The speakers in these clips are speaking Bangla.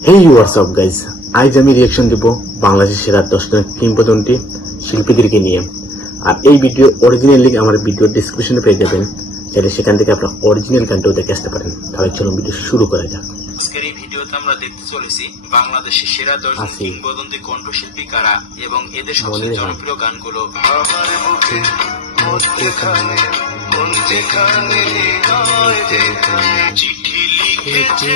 হেই হোয়াটসঅ্যাপ গাইজ, আজ আমি রিয়াকশন দেব বাংলাদেশের সেরা 10জন কিংবদন্তি শিল্পীদেরকে নিয়ে। আর এই ভিডিও অরিজিনাল লিঙ্ক আমার ভিডিও ডিসক্রিপশনে পেয়ে যাবেন, চাইলে সেখান থেকে আপনার অরিজিনাল গানটাও দেখে আসতে পারেন। তাহলে চলুন ভিডিও শুরু করা যাক। আজকের এই ভিডিওতে আমরা দেখতে চলেছি বাংলাদেশের সেরা 10জন কিংবদন্তি কণ্ঠশিল্পী কারা এবং এদের সবচেয়ে জনপ্রিয় গানগুলো। চিঠি লিখেছে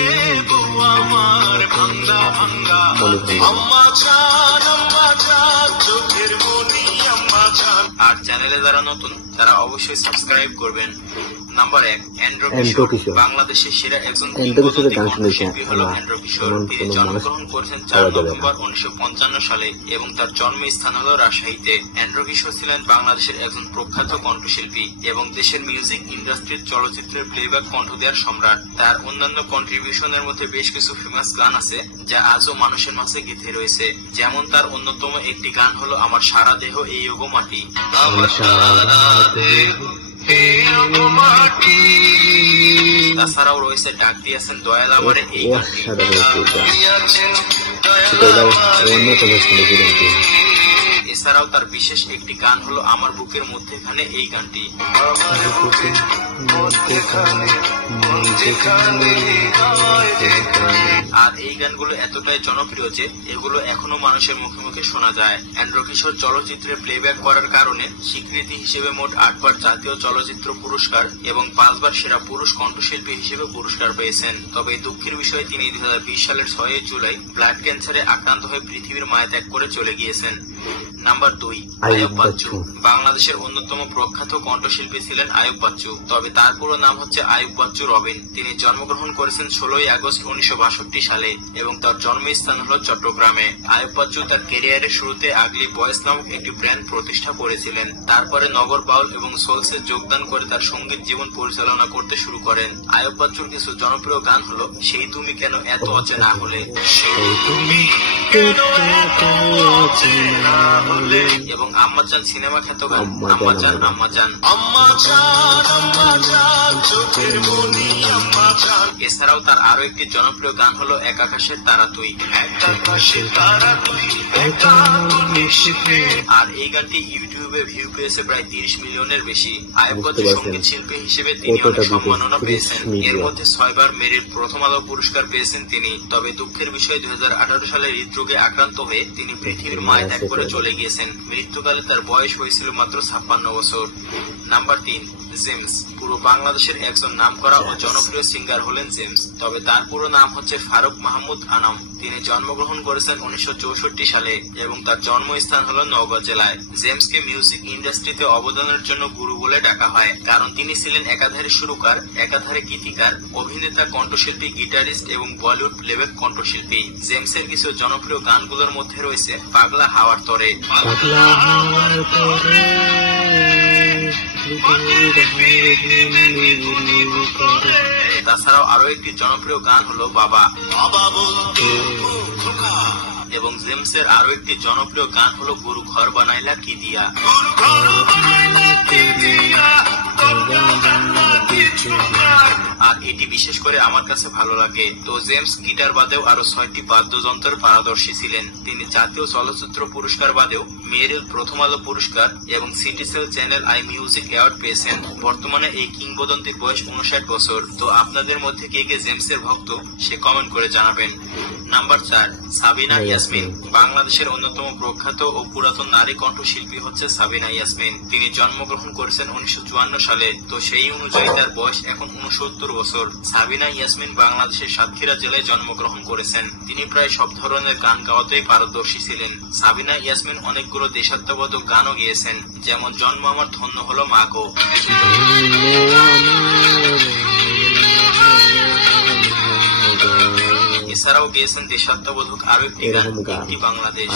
গো আমার ভাঙ্গা ভাঙ্গা আম্মা জান চোখের মনি আম্মা জান। আর চ্যানেলে যারা নতুন তারা অবশ্যই সাবস্ক্রাইব করবেন। নাম্বার 1, এন্ড্রো কিশোর। বাংলাদেশের সেরা একজন কিংবদন্তি কণ্ঠশিল্পী হলো এন্ড্রো কিশোর। তিনি জন্মগ্রহণ করেছেন 4 নভেম্বর 1955 সালে এবং তার জন্মস্থান হলো রাজশাহীতে। এন্ড্রো কিশোর ছিলেন বাংলাদেশের একজন প্রখ্যাত কণ্ঠশিল্পী এবং দেশের মিউজিক ইন্ডাস্ট্রির চলচ্চিত্রের প্লেব্যাক কণ্ঠ দেওয়ার সম্রাট। তার অন্যান্য কন্ট্রিবিউশনের মধ্যে বেশ কিছু ফেমাস গান আছে যা আজও মানুষের মাঝে গেঁথে রয়েছে। যেমন তার অন্যতম একটি গান হলো আমার সারা দেহ এই ওগো মাটি। তাছাড়াও রয়েছে ডাক দিয়েছেন দয়াল আমারে এই গানটি। এছাড়াও তার বিশেষ একটি গান হলো আমার বুকের মধ্যেখানে এই গানটি। আর এই গানগুলো এতটাই জনপ্রিয় যে এগুলো এখনো মানুষের মুখে মুখে শোনা যায়। এন্ড্রো কিশোর চলচ্চিত্রে প্লেব্যাক করার কারণে স্বীকৃতি হিসেবে মোট 8 বার জাতীয় চলচ্চিত্র পুরস্কার এবং 5 বার সেরা পুরুষ কণ্ঠশিল্পী হিসেবে পুরস্কার পেয়েছেন। তবে দুঃখের বিষয়ে তিনি 2020 সালের 6 জুলাই ব্লাড ক্যান্সারে আক্রান্ত হয়ে পৃথিবীর মায়া ত্যাগ করে চলে গিয়েছেন। নাম্বার 2, আইয়ুব বাচ্চু। বাংলাদেশের অন্যতম প্রখ্যাত কণ্ঠশিল্পী ছিলেন আইয়ুব বাচ্চু, তবে তার পুরো নাম হচ্ছে আইয়ুব বাচ্চু রবিন। তিনি জন্মগ্রহণ করেছেন 16 আগস্ট 1962 সালে এবং তার জন্মস্থান হল চট্টগ্রামে। আইয়ুব বাচ্চু তার ক্যারিয়ারের শুরুতে আগলি বয়েস নামক একটি ব্র্যান্ড প্রতিষ্ঠা করেছিলেন। তারপরে নগর বাউল এবং সোলসে যোগদান করে তার সঙ্গীত জীবন পরিচালনা করতে শুরু করেন। আইয়ুব বাচ্চুর কিছু জনপ্রিয় গান হলো সেই তুমি কেন এত অচেনা হলে, এবং আম্মাজান সিনেমা খ্যাত গান আম্মাজান আম্মাজান আম্মাজান চোখের মনি আম্মাজান। এছাড়াও তার আরো একটি জনপ্রিয় গান হলো এক আকাশের তারা তুই। আর এই গানটি ইউটিউবে ভিউ পেয়েছে প্রায় 30 মিলিয়নের বেশি। আইয়ুব বাচ্চু সঙ্গীত শিল্পী হিসেবে তিনি অনেক সম্মাননা পেয়েছেন। এর মধ্যে 6 বার মেরিট প্রথম আলো পুরস্কার পেয়েছেন তিনি। তবে দুঃখের বিষয় 2018 সালে হৃদরোগে আক্রান্ত হয়ে তিনি পৃথিবীর মায়া ত্যাগ করে চলে গিয়েছেন। মৃত্যুকালে তার বয়স হয়েছিল মাত্র 56 বছর। Number 3, James. পুরো বাংলাদেশের একজন নামকরা ও জনপ্রিয় সিঙ্গার হলেন জেমস, তবে তার পুরো নাম হচ্ছে ফারুক মাহমুদ আনাম। তিনি জন্মগ্রহণ করেছেন 1964 সালে এবং তার জন্মস্থান হলো নওগাঁ জেলায়। জেমসকে মিউজিক ইন্ডাস্ট্রিতে অবদানের জন্য গুরু বলে ডাকা হয়, কারণ তিনি ছিলেন একাধারে সুরকার, একাধারে গীতিকার, অভিনেতা, কণ্ঠশিল্পী, গিটারিস্ট এবং বলিউড প্লেব্যাক কণ্ঠশিল্পী। জেমসের কিছু জনপ্রিয় গানগুলোর মধ্যে রয়েছে পাগলা হাওয়ার তরে। তাছাড়াও আরো একটি জনপ্রিয় গান হলো বাবা এবং জেমসের আরো একটি জনপ্রিয় গান হলো গুরু ঘর বানাইলা কি দিয়া। আর এটি বিশেষ করে আমার কাছে ভালো লাগে। তো জেমস গিটার বাদেও আরো 6টি বাদ্যযন্ত্রের পারদর্শী ছিলেন। তিনি জাতীয় চলচ্চিত্র পুরস্কার বাদেও মেরিল প্রথম আলো পুরস্কার এবং Citycell channel I music award পেয়েছেন। বর্তমানে এই কিংবদন্তির বয়স 59 বছর। তো আপনাদের মধ্যে কে কে জেমসের ভক্ত সে কমেন্ট করে জানাবেন। নাম্বার 4, সাবিনা ইয়াসমিন। বাংলাদেশের অন্যতম প্রখ্যাত ও পুরাতন নারী কণ্ঠশিল্পী হচ্ছে সাবিনা ইয়াসমিন। তিনি জন্মগ্রহণ করেছেন 1954 সালে। তো সেই অনুযায়ী তার বয়স এখন 69 বছর। সাবিনা ইয়াসমিন বাংলাদেশের সাতক্ষীরা জেলায় জন্মগ্রহণ করেছেন। তিনি প্রায় সব ধরনের গান গাওয়াতেই পারদর্শী ছিলেন। সাবিনা ইয়াসমিন অনেকগুলো দেশাত্মবোধক গানও গেয়েছেন, যেমন জন্ম আমার ধন্য হলো মা গো। এছাড়াও গেয়েছেন দেশাত্মবোধক আরো একটি গান একটি বাংলাদেশ।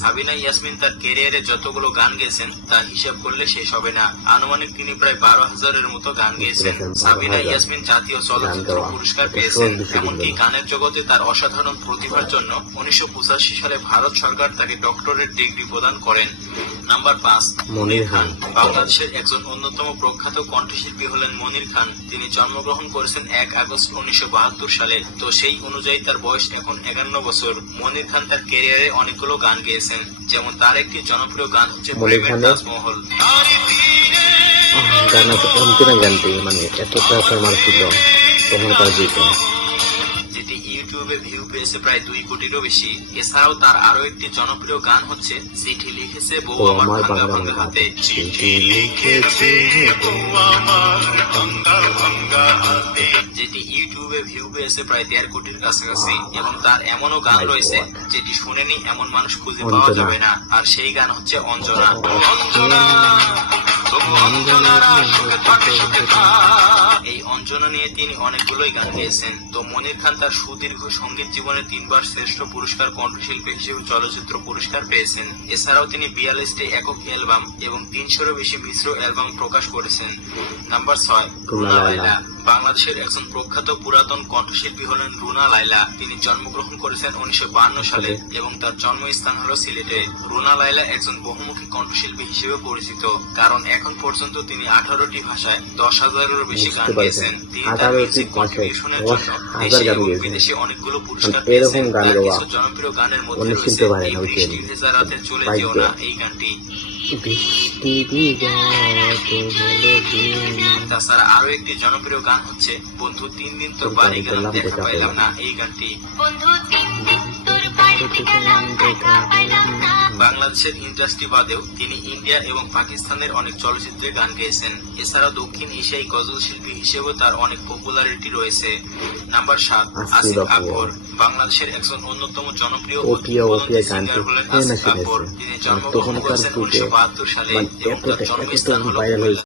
সাবিনা ইয়াসমিন তার ক্যারিয়ারে যতগুলো গান গেয়েছেন তার হিসাব করলে শেষ হবে না। আনুমানিক তিনি প্রায় 12,000-এর মতো গান গেয়েছেন। সাবিনা ইয়াসমিন জাতীয় চলচ্চিত্র পুরস্কার পেয়েছেন। এমনকি গানের জগতে তার অসাধারণ প্রতিভার জন্য 1985 সালে ভারত সরকার তাকে ডক্টরেট ডিগ্রি প্রদান করেন। নাম্বার 5, মনির খান। বাংলাদেশের একজন অন্যতম প্রখ্যাত কণ্ঠশিল্পী হলেন মনির খান। তিনি জন্মগ্রহণ করেছেন 1 আগস্ট 1972 সালে। তো সেই অনুযায়ী তার বয়স এখন 51 বছর। মনির খান তার ক্যারিয়ারে অনেকগুলো গান গেয়েছেন, যেমন তার একটি জনপ্রিয় গান হচ্ছে মনির প্রেমের খানের- তাজমহল। গান আছে অন্তিনা গানটি, মানে এতটা ফেমাস ছিল তখনকার দিকে। যেটি ইউটিউবে ভিউ পেয়েছে প্রায় 2 কোটিরও বেশি। এছাড়াও তার আরো একটি জনপ্রিয় গান হচ্ছে চিঠি লিখেছে বউ ও আমার আমার ভাঙা বাংলা ভাঙা গান। হাতে। চিঠি লিখেছে যেটি ইউটিউবে ভিউ পেয়েছে প্রায় 1.5 কোটির কাছাকাছি। এবং তার এমনও গান My রয়েছে God. যেটি শুনেনি এমন মানুষ খুঁজে পাওয়া অঞ্জনা। যাবে না। আর সেই গান হচ্ছে অঞ্জনা। এই অঞ্জনা নিয়ে তিনি অনেকগুলোই গান গেয়েছেন। তো মনির খান তার সুদীর্ঘ সঙ্গীত জীবনে 3 বার শ্রেষ্ঠ পুরস্কার কণ্ঠশিল্পী হিসেবে চলচ্চিত্র পুরস্কার পেয়েছেন। এছাড়াও তিনি 42টি একক অ্যালবাম এবং 300-এরও বেশি মিশ্র অ্যালবাম প্রকাশ করেছেন। নাম্বার 6, রুনা লায়লা। বাংলাদেশের একজন প্রখ্যাত পুরাতন কণ্ঠশিল্পী হলেন রুনা লায়লা। তিনি জন্মগ্রহণ করেছেন 1952 সালে এবং তার জন্মস্থান হল সিলেটে। রুনা লায়লা একজন বহুমুখী কণ্ঠশিল্পী হিসেবে পরিচিত, কারণ এখন পর্যন্ত তিনি 18টি ভাষায় 10,000-এরও বেশি গান বুঝতে গেয়েছেন। পারছেন, তিনি তার 18টি মিউজিক ভাষায় কন্ট্রিবিউশনের জন্য 10,000 দেশে গান এবং গেয়েছেন। বিদেশে অনেকগুলো পুরস্কার এরকম পেয়েছেন। গান তার গাওয়া কিছু জনপ্রিয় গানের মধ্যে অনেক রয়েছে শুনতে পারে এই না, বুঝলেন? বৃষ্টি ভেজা রাতে চলে যেও ভাগ্য। না, এই গানটি। বৃষ্টি বিরাতে হলো দিন। তাছাড়া আরো একটি জনপ্রিয় গান হচ্ছে বন্ধু 3 দিন তোর তোর বাড়ি বাড়ি গেলাম গেলাম, দেখা দেখা পাইলাম পেলাম না, এই গানটি। বন্ধু 3 দিন তোর বাড়িতে গেলাম দেখা পেলাম না। বাংলাদেশের ইন্ডাস্ট্রি বাদেও তিনি ইন্ডিয়া এবং পাকিস্তানের অনেক চলচ্চিত্রে গান গেয়েছেন। এছাড়াও দক্ষিণ এশিয়ায় গজল শিল্পী হিসেবেও তার অনেক পপুলারিটি রয়েছে। নাম্বার 7, আসিফ আকবর। বাংলাদেশের একজন অন্যতম জনপ্রিয় ও ওপিয়া কিংবদন্তি গানটি সিঙ্গার হলেন কে না আসিফ আকবর। শুনেছে? তিনি মানে জন্মগ্রহণ তখনকার করেছেন যুগে 1972 সালে মানে এবং তার এতটা জন্মস্থান হল ভাইরাল হয়েছে।